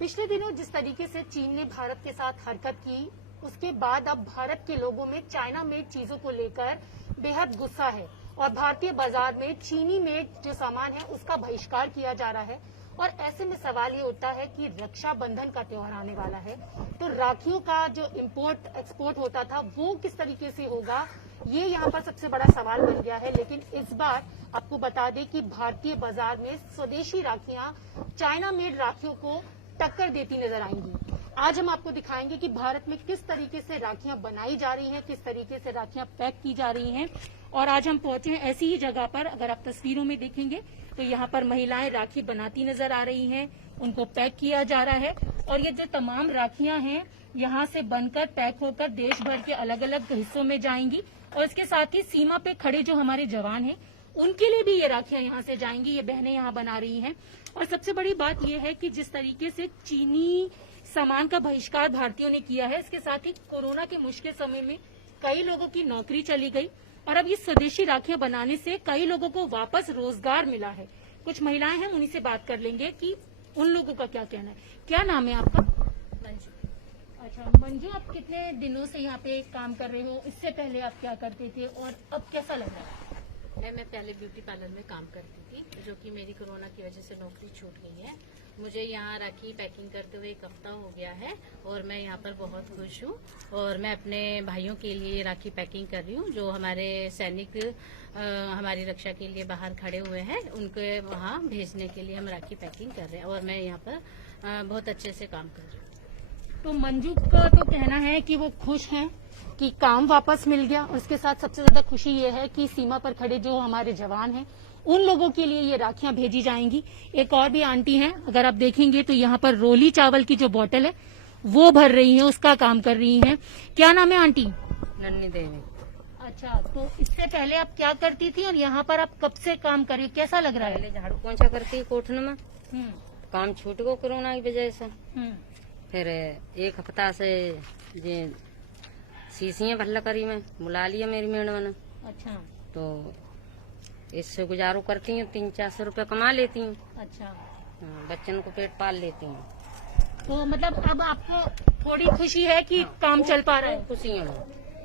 पिछले दिनों जिस तरीके से चीन ने भारत के साथ हरकत की, उसके बाद अब भारत के लोगों में चाइना मेड चीजों को लेकर बेहद गुस्सा है और भारतीय बाजार में चीनी मेड जो सामान है उसका बहिष्कार किया जा रहा है। और ऐसे में सवाल ये उठता है कि रक्षाबंधन का त्योहार आने वाला है, तो राखियों का जो इंपोर्ट एक्सपोर्ट होता था वो किस तरीके से होगा, ये यहाँ पर सबसे बड़ा सवाल बन गया है। लेकिन इस बार आपको बता दें कि भारतीय बाजार में स्वदेशी राखियां चाइना मेड राखियों को टक्कर देती नजर आएंगी। आज हम आपको दिखाएंगे कि भारत में किस तरीके से राखियां बनाई जा रही हैं, किस तरीके से राखियां पैक की जा रही हैं। और आज हम पहुंचे हैं ऐसी ही जगह पर, अगर आप तस्वीरों में देखेंगे तो यहाँ पर महिलाएं राखी बनाती नजर आ रही हैं, उनको पैक किया जा रहा है। और ये जो तमाम राखियां हैं यहाँ से बनकर पैक होकर देश भर के अलग अलग हिस्सों में जाएंगी। और इसके साथ ही सीमा पे खड़े जो हमारे जवान हैं उनके लिए भी ये राखियां यहाँ से जाएंगी, ये बहनें यहाँ बना रही हैं। और सबसे बड़ी बात यह है कि जिस तरीके से चीनी सामान का बहिष्कार भारतीयों ने किया है, इसके साथ ही कोरोना के मुश्किल समय में कई लोगों की नौकरी चली गई और अब ये स्वदेशी राखियां बनाने से कई लोगों को वापस रोजगार मिला है। कुछ महिलाएं हैं, उन्हीं से बात कर लेंगे कि उन लोगों का क्या कहना है। क्या नाम है आपका? मंजू। अच्छा मंजू, आप कितने दिनों से यहाँ पे काम कर रहे हो? इससे पहले आप क्या करते थे और अब कैसा लग रहा है? मैं पहले ब्यूटी पार्लर में काम करती थी, जो कि मेरी कोरोना की वजह से नौकरी छूट गई है। मुझे यहाँ राखी पैकिंग करते हुए 1 हफ्ता हो गया है और मैं यहाँ पर बहुत खुश हूँ। और मैं अपने भाइयों के लिए राखी पैकिंग कर रही हूँ, जो हमारे सैनिक हमारी रक्षा के लिए बाहर खड़े हुए हैं, उनके वहाँ भेजने के लिए हम राखी पैकिंग कर रहे हैं। और मैं यहाँ पर बहुत अच्छे से काम कर रही हूँ। तो मंजू का तो कहना है कि वो खुश हैं कि काम वापस मिल गया, और उसके साथ सबसे ज्यादा खुशी ये है कि सीमा पर खड़े जो हमारे जवान हैं उन लोगों के लिए ये राखियां भेजी जाएंगी। एक और भी आंटी हैं, अगर आप देखेंगे तो यहाँ पर रोली चावल की जो बोतल है वो भर रही हैं, उसका काम कर रही हैं। क्या नाम है आंटी? नन्नी देवी। अच्छा, तो इससे पहले आप क्या करती थी और यहाँ पर आप कब से काम कर रही, कैसा लग रहा है? पहले झाड़ू पोंछा करती कोठन में, काम छूट गो कोरोना की वजह से। फिर 1 हफ्ता से ये शीशियाँ भल्ला करी मैं बुला लिया मेरी मैडम ने। अच्छा, तो इससे गुजारो करती हूँ, 300-400 रुपया कमा लेती हूँ। अच्छा, बच्चन को पेट पाल लेती हूँ। तो मतलब अब आपको थोड़ी खुशी है कि काम चल पा रहा है? खुशी है,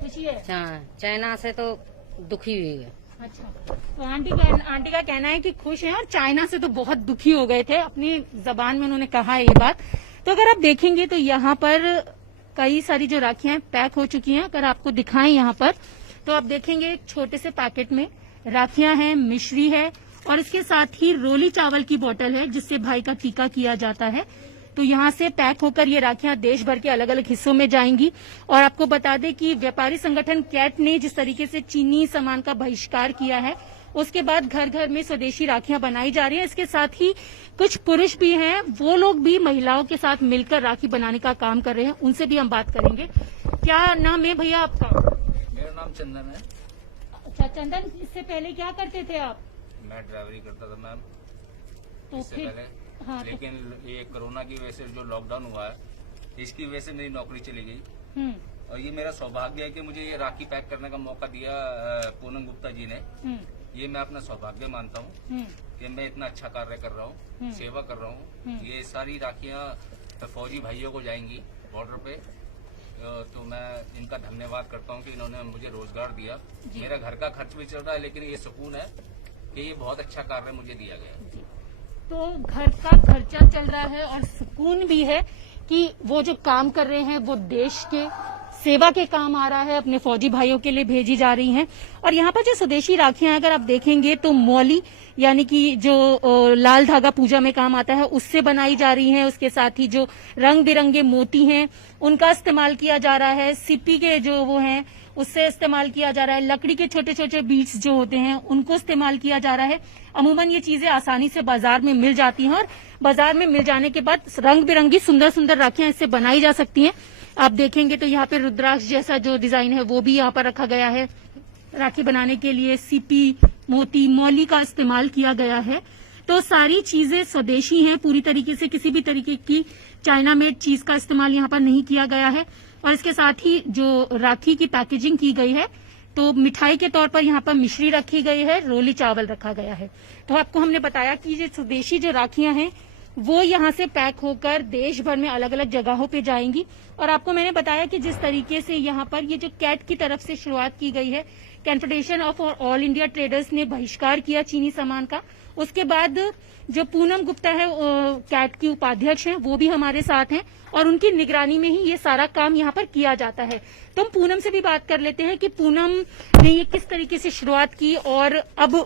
खुशी है। चाइना से तो दुखी हुई है। अच्छा, तो आंटी का कहना है कि खुश हैं और चाइना से तो बहुत दुखी हो गए थे, अपनी जबान में उन्होंने कहा है ये बात। तो अगर आप देखेंगे तो यहाँ पर कई सारी जो राखियां पैक हो चुकी हैं, अगर आपको दिखाएं यहाँ पर तो आप देखेंगे एक छोटे से पैकेट में राखियां हैं, मिश्री है और इसके साथ ही रोली चावल की बोतल है जिससे भाई का टीका किया जाता है। तो यहाँ से पैक होकर ये राखियां देश भर के अलग अलग हिस्सों में जाएंगी। और आपको बता दें कि व्यापारी संगठन कैट ने जिस तरीके से चीनी सामान का बहिष्कार किया है, उसके बाद घर घर में स्वदेशी राखियां बनाई जा रही हैं। इसके साथ ही कुछ पुरुष भी हैं, वो लोग भी महिलाओं के साथ मिलकर राखी बनाने का काम कर रहे हैं, उनसे भी हम बात करेंगे। क्या नाम है भैया आपका? मेरा नाम चंदन है। अच्छा चंदन, इससे पहले क्या करते थे आप? मैं ड्राइवरी करता था मैम तो इससे फिर पहले। हाँ, लेकिन ये कोरोना की वजह से जो लॉकडाउन हुआ है, इसकी वजह से मेरी नौकरी चली गई। और ये मेरा सौभाग्य है कि मुझे ये राखी पैक करने का मौका दिया पूनम गुप्ता जी ने। ये मैं अपना सौभाग्य मानता हूँ कि मैं इतना अच्छा कार्य कर रहा हूँ, सेवा कर रहा हूँ। ये सारी राखियाँ फौजी भाइयों को जाएंगी बॉर्डर पे। तो मैं इनका धन्यवाद करता हूँ कि इन्होंने मुझे रोजगार दिया। मेरा घर का खर्च भी चल रहा है, लेकिन ये सुकून है कि ये बहुत अच्छा कार्य मुझे दिया गया। तो घर का खर्चा चल रहा है और सुकून भी है कि वो जो काम कर रहे हैं वो देश के सेवा के काम आ रहा है, अपने फौजी भाइयों के लिए भेजी जा रही हैं। और यहाँ पर जो स्वदेशी राखियां अगर आप देखेंगे तो मौली यानी कि जो लाल धागा पूजा में काम आता है उससे बनाई जा रही हैं। उसके साथ ही जो रंग बिरंगे मोती हैं उनका इस्तेमाल किया जा रहा है। सिप्पी के जो वो हैं उससे इस्तेमाल किया जा रहा है। लकड़ी के छोटे छोटे बीड्स जो होते हैं उनको इस्तेमाल किया जा रहा है। अमूमन ये चीजें आसानी से बाजार में मिल जाती हैं और बाजार में मिल जाने के बाद रंग बिरंगी सुंदर सुंदर राखियां इससे बनाई जा सकती हैं। आप देखेंगे तो यहाँ पे रुद्राक्ष जैसा जो डिजाइन है वो भी यहाँ पर रखा गया है। राखी बनाने के लिए सीपी, मोती, मौली का इस्तेमाल किया गया है। तो सारी चीजें स्वदेशी हैं पूरी तरीके से, किसी भी तरीके की चाइना मेड चीज का इस्तेमाल यहाँ पर नहीं किया गया है। और इसके साथ ही जो राखी की पैकेजिंग की गई है तो मिठाई के तौर पर यहाँ पर मिश्री रखी गई है, रोली चावल रखा गया है। तो आपको हमने बताया कि ये स्वदेशी जो राखियां हैं वो यहाँ से पैक होकर देश भर में अलग अलग जगहों पे जाएंगी। और आपको मैंने बताया कि जिस तरीके से यहाँ पर ये जो कैट की तरफ से शुरुआत की गई है, confederation of all India traders ने बहिष्कार किया चीनी सामान का। उसके बाद जो पूनम गुप्ता है कैट की उपाध्यक्ष हैं, वो भी हमारे साथ हैं और उनकी निगरानी में ही ये सारा काम यहाँ पर किया जाता है। तो हम पूनम से भी बात कर लेते हैं कि पूनम ने ये किस तरीके से शुरुआत की और अब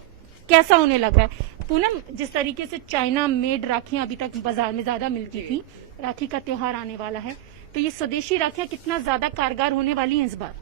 कैसा होने लगा है। पूनम, जिस तरीके से चाइना मेड राखियां अभी तक बाजार में ज्यादा मिलती थी, राखी का त्योहार आने वाला है, तो ये स्वदेशी राखियां कितना ज्यादा कारगर होने वाली हैं इस बार?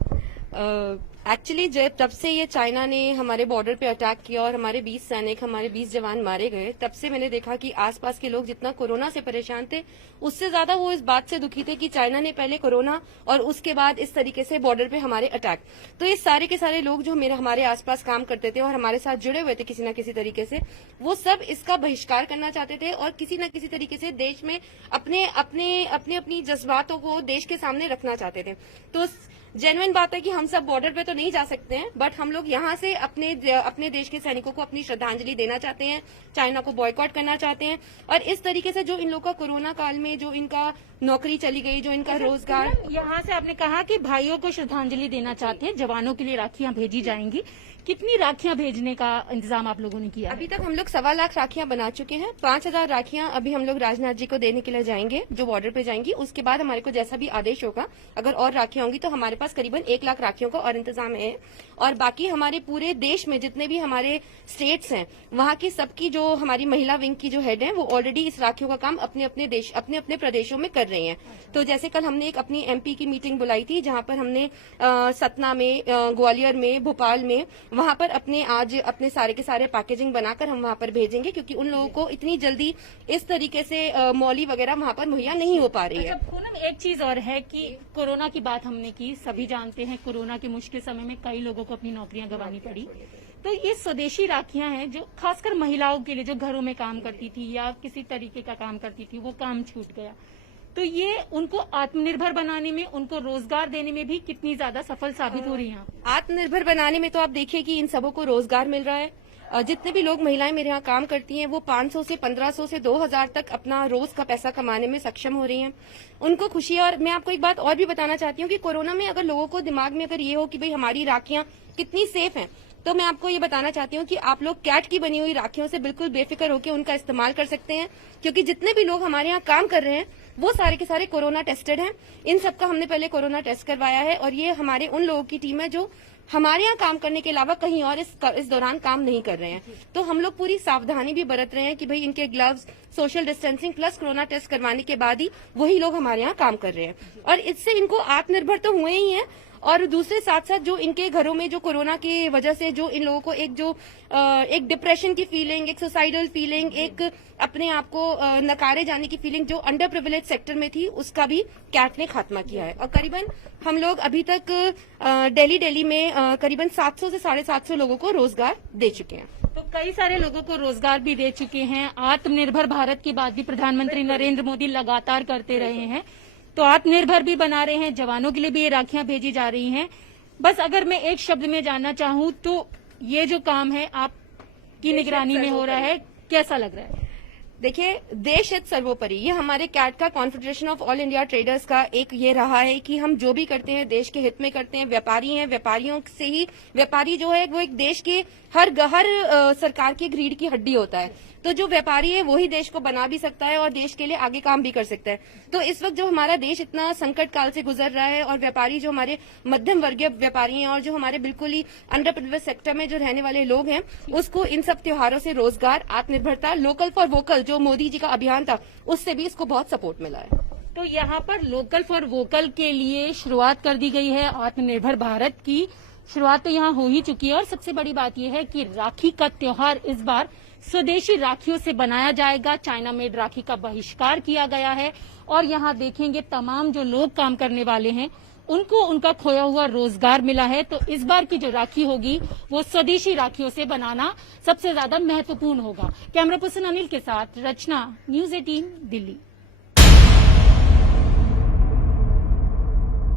एक्चुअली जब से ये चाइना ने हमारे बॉर्डर पे अटैक किया और हमारे 20 सैनिक, हमारे 20 जवान मारे गए, तब से मैंने देखा कि आसपास के लोग जितना कोरोना से परेशान थे, उससे ज्यादा वो इस बात से दुखी थे कि चाइना ने पहले कोरोना और उसके बाद इस तरीके से बॉर्डर पे हमारे अटैक। तो ये सारे के सारे लोग जो हमारे आसपास काम करते थे और हमारे साथ जुड़े हुए थे किसी न किसी तरीके से, वो सब इसका बहिष्कार करना चाहते थे और किसी न किसी तरीके से देश में अपनी जज्बातों को देश के सामने रखना चाहते थे। तो जेन्युइन बात है कि हम सब बॉर्डर पे तो नहीं जा सकते हैं, बट हम लोग यहाँ से अपने देश के सैनिकों को अपनी श्रद्धांजलि देना चाहते हैं, चाइना को बॉयकॉट करना चाहते हैं। और इस तरीके से जो इन लोगों का कोरोना काल में जो इनका नौकरी चली गई, जो इनका रोजगार, यहाँ से आपने कहा कि भाइयों को श्रद्धांजलि देना चाहते हैं, जवानों के लिए राखियां भेजी जाएंगी। कितनी राखियां भेजने का इंतजाम आप लोगों ने किया? अभी तक हम लोग 1.25 लाख राखियां बना चुके हैं। 5000 राखियां अभी हम लोग राजनाथ जी को देने के लिए जाएंगे जो बॉर्डर पे जाएंगी। उसके बाद हमारे को जैसा भी आदेश होगा, अगर और राखियां होंगी तो हमारे पास करीबन 1 लाख राखियों का और इंतजाम है। और बाकी हमारे पूरे देश में जितने भी हमारे स्टेट्स हैं, वहां की सबकी जो हमारी महिला विंग की जो हेड है, वो ऑलरेडी इस राखियों का काम अपने अपने प्रदेशों में कर रही हैं। तो जैसे कल हमने एक अपनी एमपी की मीटिंग बुलाई थी, जहां पर हमने सतना में, ग्वालियर में, भोपाल में, वहां पर आज अपने सारे के सारे पैकेजिंग बनाकर हम वहां पर भेजेंगे, क्योंकि उन लोगों को इतनी जल्दी इस तरीके से मौली वगैरह वहां पर मुहैया नहीं हो पा रही है। पूनम, एक चीज और है कि कोरोना की बात हमने की, सभी जानते हैं कोरोना के मुश्किल समय में कई लोगों को अपनी नौकरियां गंवानी पड़ी। तो ये स्वदेशी राखियां हैं जो खासकर महिलाओं के लिए, जो घरों में काम करती थी या किसी तरीके का काम करती थी, वो काम छूट गया। तो ये उनको आत्मनिर्भर बनाने में, उनको रोजगार देने में भी कितनी ज्यादा सफल साबित हो रही है? आत्मनिर्भर बनाने में तो आप देखिए कि इन सबों को रोजगार मिल रहा है। जितने भी लोग, महिलाएं मेरे यहाँ काम करती हैं, वो 500 से 1500 से 2000 तक अपना रोज का पैसा कमाने में सक्षम हो रही हैं। उनको खुशी है। और मैं आपको एक बात और भी बताना चाहती हूँ कि कोरोना में अगर लोगों को दिमाग में अगर ये हो कि भाई हमारी राखियां कितनी सेफ हैं, तो मैं आपको ये बताना चाहती हूँ कि आप लोग कैट की बनी हुई राखियों से बिल्कुल बेफिक्र होकर उनका इस्तेमाल कर सकते हैं, क्योंकि जितने भी लोग हमारे यहाँ काम कर रहे हैं वो सारे के सारे कोरोना टेस्टेड हैं। इन सबका हमने पहले कोरोना टेस्ट करवाया है और ये हमारे उन लोगों की टीम है जो हमारे यहाँ काम करने के अलावा कहीं और इस दौरान काम नहीं कर रहे हैं। तो हम लोग पूरी सावधानी भी बरत रहे हैं कि भाई इनके gloves, social distancing plus corona test करवाने के बाद ही वही लोग हमारे यहाँ काम कर रहे हैं। और इससे इनको आत्मनिर्भर तो हुए ही हैं, और दूसरे साथ साथ जो इनके घरों में जो कोरोना की वजह से जो इन लोगों को एक डिप्रेशन की फीलिंग, एक सुसाइडल फीलिंग, एक अपने आप को नकारे जाने की फीलिंग जो अंडर प्रिविलेज सेक्टर में थी, उसका भी कैट ने खात्मा किया है। और करीबन हम लोग अभी तक दिल्ली में करीबन 700 से 750 लोगों को रोजगार दे चुके हैं। तो कई सारे लोगों को रोजगार भी दे चुके हैं। आत्मनिर्भर भारत की बात भी प्रधानमंत्री नरेंद्र मोदी लगातार करते रहे हैं, तो आत्मनिर्भर भी बना रहे हैं। जवानों के लिए भी ये राखियां भेजी जा रही हैं। बस अगर मैं एक शब्द में जानना चाहूँ तो ये जो काम है आपकी निगरानी में हो रहा है, कैसा लग रहा है? देखिए, देश हित सर्वोपरि, ये हमारे कैट का, confederation of all India traders का एक ये रहा है कि हम जो भी करते हैं देश के हित में करते हैं। व्यापारी हैं, व्यापारियों से ही, व्यापारी जो है वो एक देश के हर सरकार की रीढ़ की हड्डी होता है। तो जो व्यापारी है वही देश को बना भी सकता है और देश के लिए आगे काम भी कर सकता है। तो इस वक्त जो हमारा देश इतना संकट काल से गुजर रहा है और व्यापारी जो हमारे मध्यम वर्गीय व्यापारी हैं और जो हमारे बिल्कुल ही अंडर प्रिविलेज सेक्टर में जो रहने वाले लोग हैं, उसको इन सब त्योहारों से रोजगार, आत्मनिर्भरता, लोकल फॉर वोकल जो मोदी जी का अभियान था, उससे भी इसको बहुत सपोर्ट मिला है। तो यहाँ पर लोकल फॉर वोकल के लिए शुरुआत कर दी गई है। आत्मनिर्भर भारत की शुरुआत तो यहाँ हो ही चुकी है और सबसे बड़ी बात यह है कि राखी का त्योहार इस बार स्वदेशी राखियों से बनाया जाएगा। चाइना मेड राखी का बहिष्कार किया गया है और यहाँ देखेंगे तमाम जो लोग काम करने वाले हैं उनको उनका खोया हुआ रोजगार मिला है। तो इस बार की जो राखी होगी वो स्वदेशी राखियों से बनाना सबसे ज्यादा महत्वपूर्ण होगा। कैमरा पर्सन अनिल के साथ रचना, न्यूज़ 18 दिल्ली।